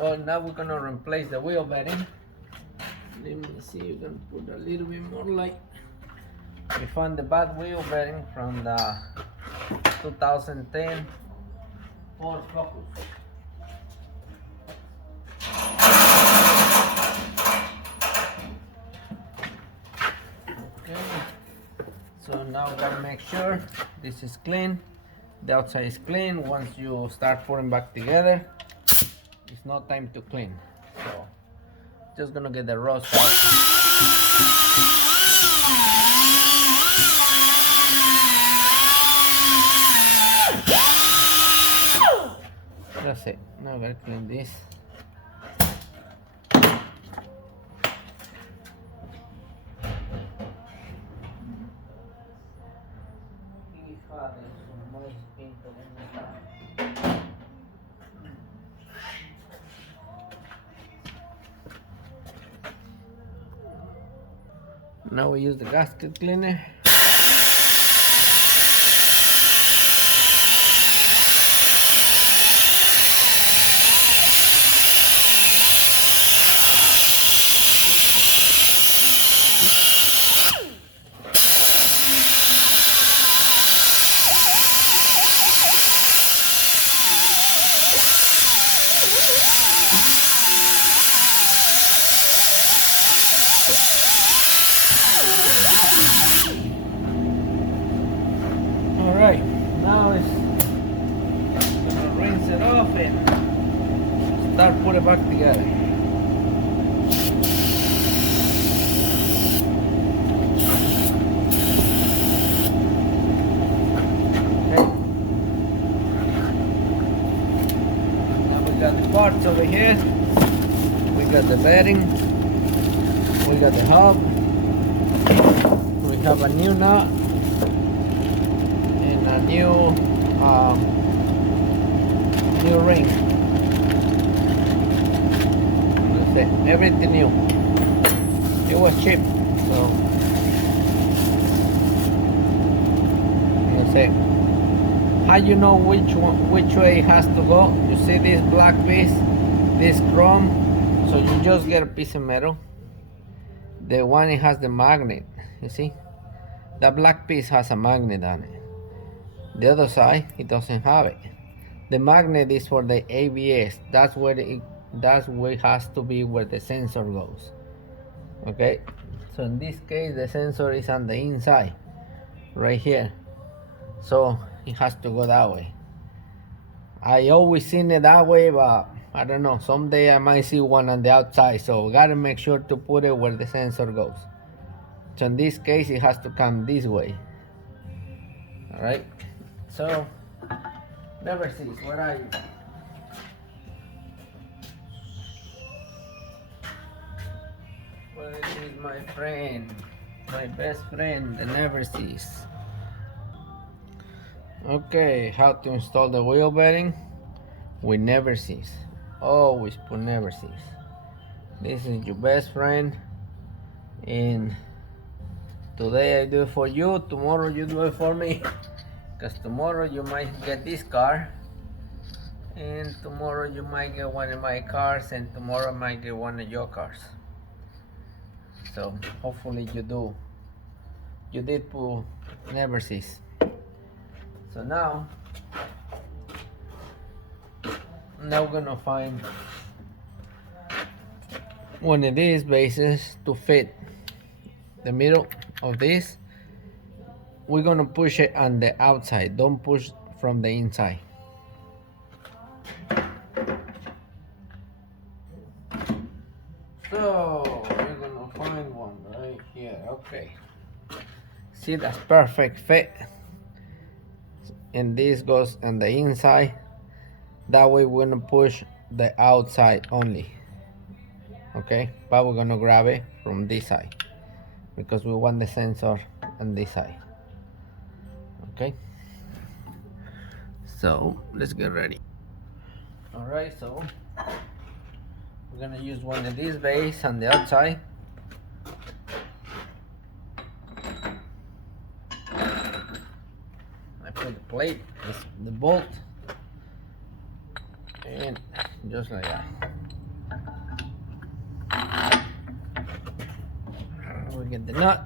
Oh, now we're gonna replace the wheel bearing. Let me see, we're gonna put a little bit more light. We found the bad wheel bearing from the 2010 Ford Focus. Okay, so now we gotta make sure this is clean, the outside is clean. Once you start putting back together, it's no time to clean. So just gonna get the rust out. That's it. Now I gotta clean this. Now we use the gasket cleaner. Alright, now it's gonna rinse it off and start putting it back together. Okay. Now we got the parts over here. We got the bearing. We got the hub. We have a new nut. A new ring. That's it. Everything new. It was cheap, so that's it. How you know which way it has to go? You see this black piece, this chrome. So you just get a piece of metal. The one it has the magnet. You see, the black piece has a magnet on it. The other side, it doesn't have it. The magnet is for the ABS. That's where it has to be where the sensor goes. Okay. So in this case, the sensor is on the inside, right here. So it has to go that way. I always seen it that way, but I don't know. Someday I might see one on the outside. So gotta make sure to put it where the sensor goes. So in this case, it has to come this way. All right. So, never cease, where are you? Where is my friend? My best friend, the never cease. Okay, how to install the wheel bearing? We never cease. Always put never cease. This is your best friend. And today I do it for you, tomorrow you do it for me. Because tomorrow you might get this car, and tomorrow you might get one of my cars, and tomorrow I might get one of your cars. So hopefully you do. You did put never cease. So now we're gonna find one of these bases to fit the middle of this. We're gonna push it on the outside. Don't push from the inside. So we're gonna find one right here. Okay. See, that's perfect fit. And this goes on the inside. That way we're gonna push the outside only. Okay, but we're gonna grab it from this side because we want the sensor on this side. Okay, so let's get ready. All right, so we're gonna use one of these bays on the outside. I put the plate, the bolt, and just like that. We get the nut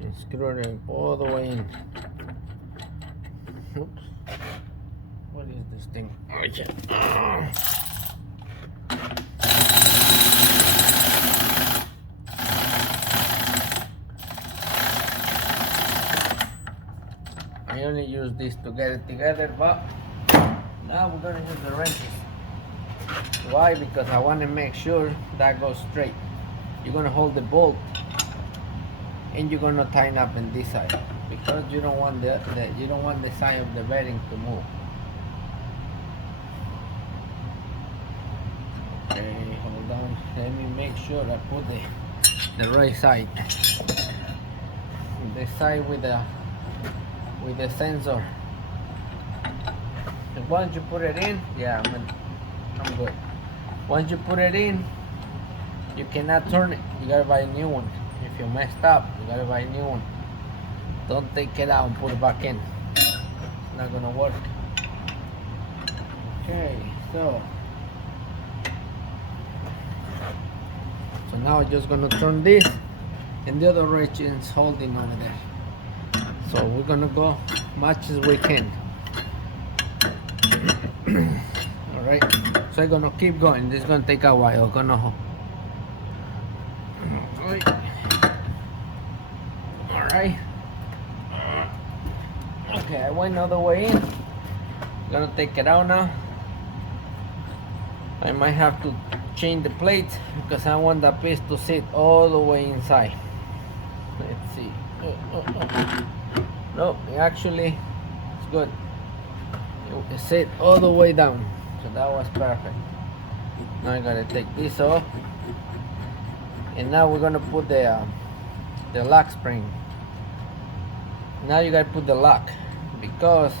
and screw it all the way in. Oops. What is this thing? Oh, shit. I only use this to get it together, but now we're gonna use the wrenches. Why? Because I want to make sure that goes straight. You're gonna hold the bolt and you're gonna tighten up in this side because you don't want the side of the bearing to move. Okay, hold on. Let me make sure I put the right side. The side with the sensor. And once you put it in, yeah, I'm good. Once you put it in, you cannot turn it. You gotta buy a new one. If you messed up, you gotta buy a new one. Don't take it out and put it back in. It's not gonna work. Okay, so now I'm just gonna turn this, and the other wrench is holding over there. So we're gonna go much as we can. Alright, so I'm gonna keep going. This is gonna take a while. Alright. Okay, I went all the way in. I'm gonna take it out now. I might have to change the plate because I want that piece to sit all the way inside. Let's see. No, actually, it's good. It sit all the way down, so that was perfect. Now I gotta take this off, and now we're gonna put the lock spring. Now you gotta put the lock, because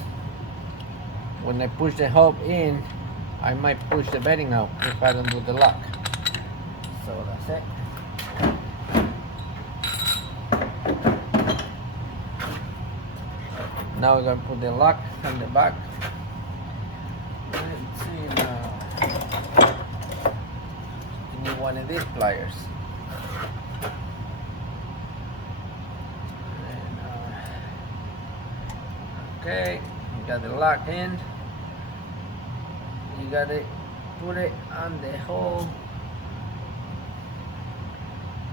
when I push the hub in, I might push the bearing out if I don't do the lock. So that's it. Now we're gonna put the lock on the back. Let's see now. You need one of these pliers. Okay, you got the lock in. You gotta put it on the hole.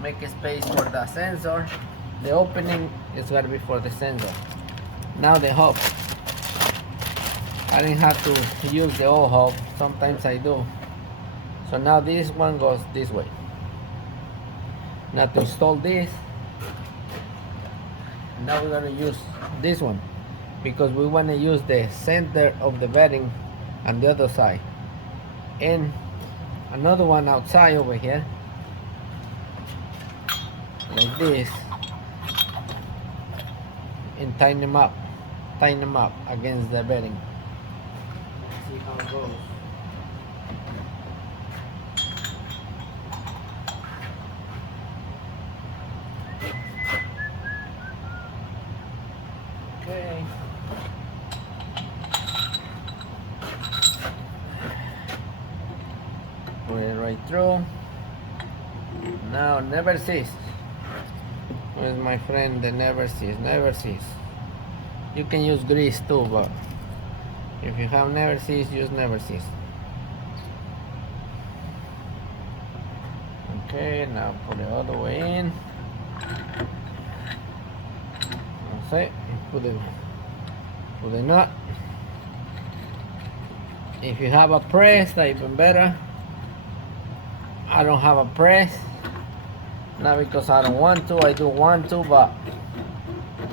Make a space for the sensor. The opening is gonna be for the sensor. Now the hub. I didn't have to use the old hub. Sometimes I do. So now this one goes this way. Now to install this, now we're gonna use this one because we want to use the center of the bearing on the other side, and another one outside over here, like this, and tighten them up against the bearing. Let's see how it goes. Okay. Put it right through. Now never cease. Where's my friend that never cease? Never cease. You can use grease too, but if you have never cease, use never cease. Okay, now put it all the way in. That's it. Put the nut. If you have a press, that's even better. I don't have a press, not because I don't want to. I do want to, but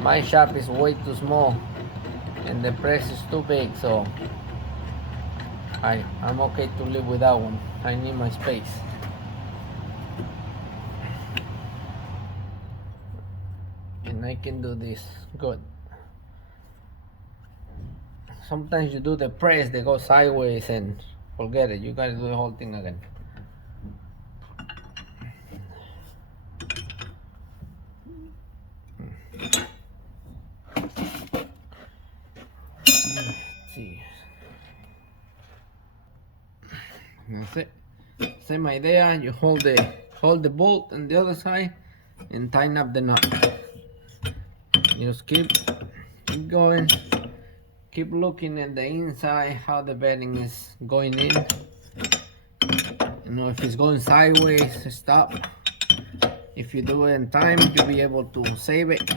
my shop is way too small and the press is too big, so I'm okay to live without one. I need my space. And I can do this good. Sometimes you do the press, they go sideways, and forget it. You gotta do the whole thing again. Let's see. That's it. Same idea. You hold the bolt on the other side and tighten up the knot. Just keep going. Keep looking at the inside how the bedding is going in. You know, if it's going sideways, stop. If you do it in time, you'll be able to save it.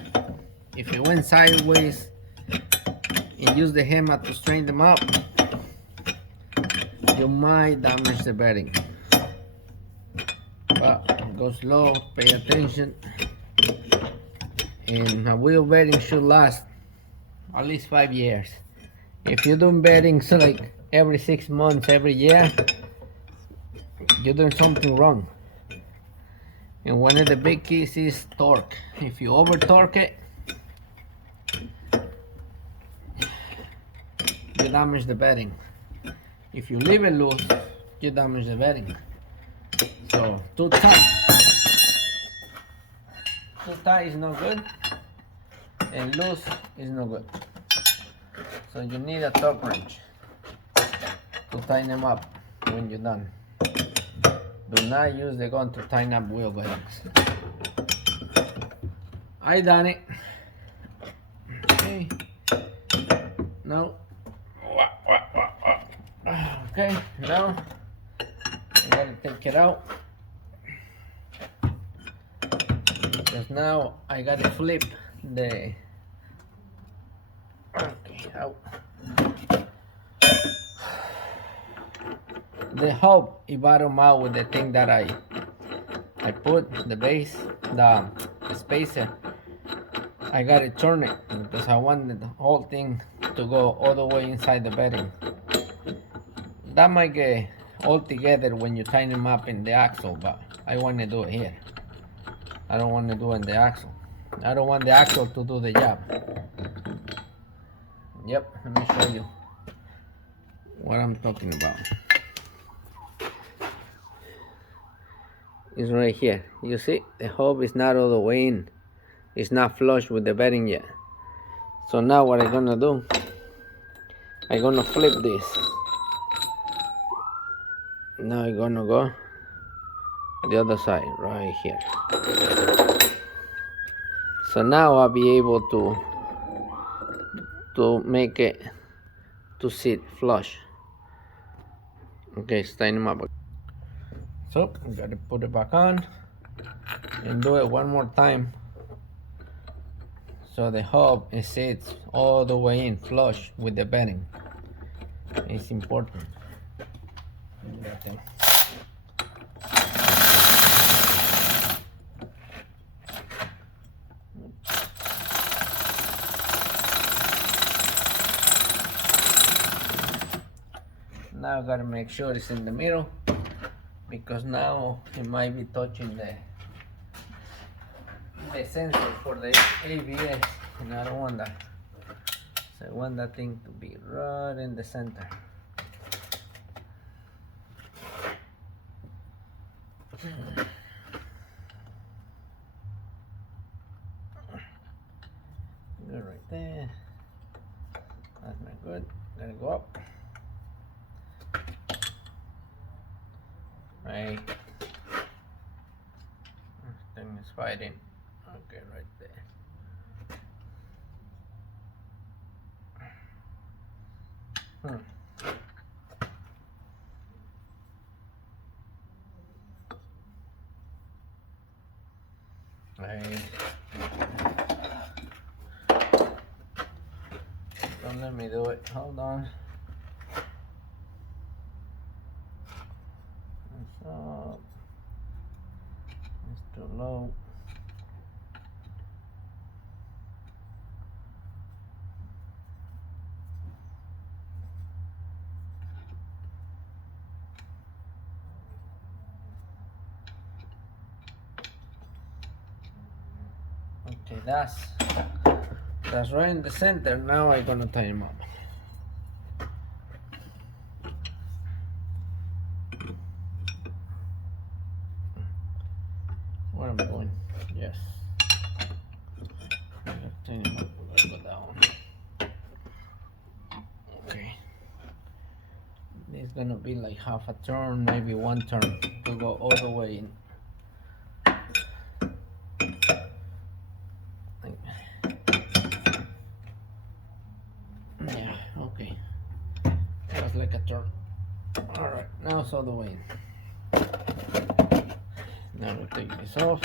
If it went sideways and use the hammer to straighten them up, you might damage the bedding. But go slow, pay attention, and a wheel bedding should last at least 5 years. If you're doing beddings like every 6 months, every year, you're doing something wrong. And one of the big keys is torque. If you over torque it, you damage the bedding. If you leave it loose, you damage the bedding. So too tight is no good, and loose is no good. So you need a top wrench to tighten them up when you're done. Do not use the gun to tighten up wheel bearings. I done it. Okay. Now. Okay. Now I gotta take it out. Because now I gotta flip the. Okay. Out. The hub, it bottom out with the thing that I put the base, the spacer. I gotta turn it because I wanted the whole thing to go all the way inside the bedding. That might get all together when you tighten them up in the axle, but I want to do it here. I don't want to do it in the axle. I don't want the axle to do the job. Yep, let me show you what I'm talking about. It's right here. You see, the hub is not all the way in. It's not flush with the bedding yet. So now what I'm gonna do, I'm gonna flip this. Now I'm gonna go the other side, right here. So now I'll be able to make it to sit flush. Okay, tighten them up. So we gotta put it back on and do it one more time. So the hub sits all the way in flush with the bedding. It's important. Now I gotta make sure it's in the middle, because now it might be touching the sensor for the ABS, and I don't want that. So I want that thing to be right in the center. Good right there. That's not good. Gotta go up. Right. This thing is fighting. Okay, right there. Right. Don't let me do it. Hold on. It's up. It's too low. Okay, that's right in the center. Now I'm gonna tie him up. Where am I going? Yes. I'm gonna tie him up. We're gonna go down. Okay. This it's gonna be like half a turn, maybe one turn to go all the way in. Yeah, okay. That's like a turn. Alright, now it's all the way in. Now we take this off.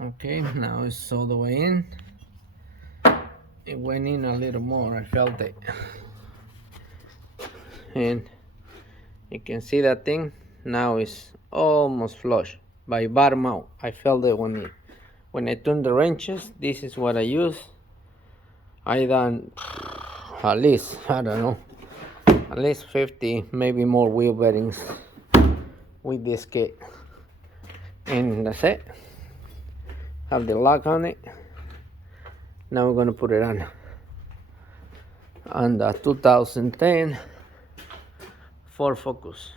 Okay, now it's all the way in. It went in a little more, I felt it. And you can see that thing now is almost flush by bottom out. I felt it when I turn the wrenches. This is what I use. I done at least, I don't know, at least 50, maybe more wheel bearings with this kit. And that's it. Have the lock on it. Now we're gonna put it on the 2010 Ford Focus.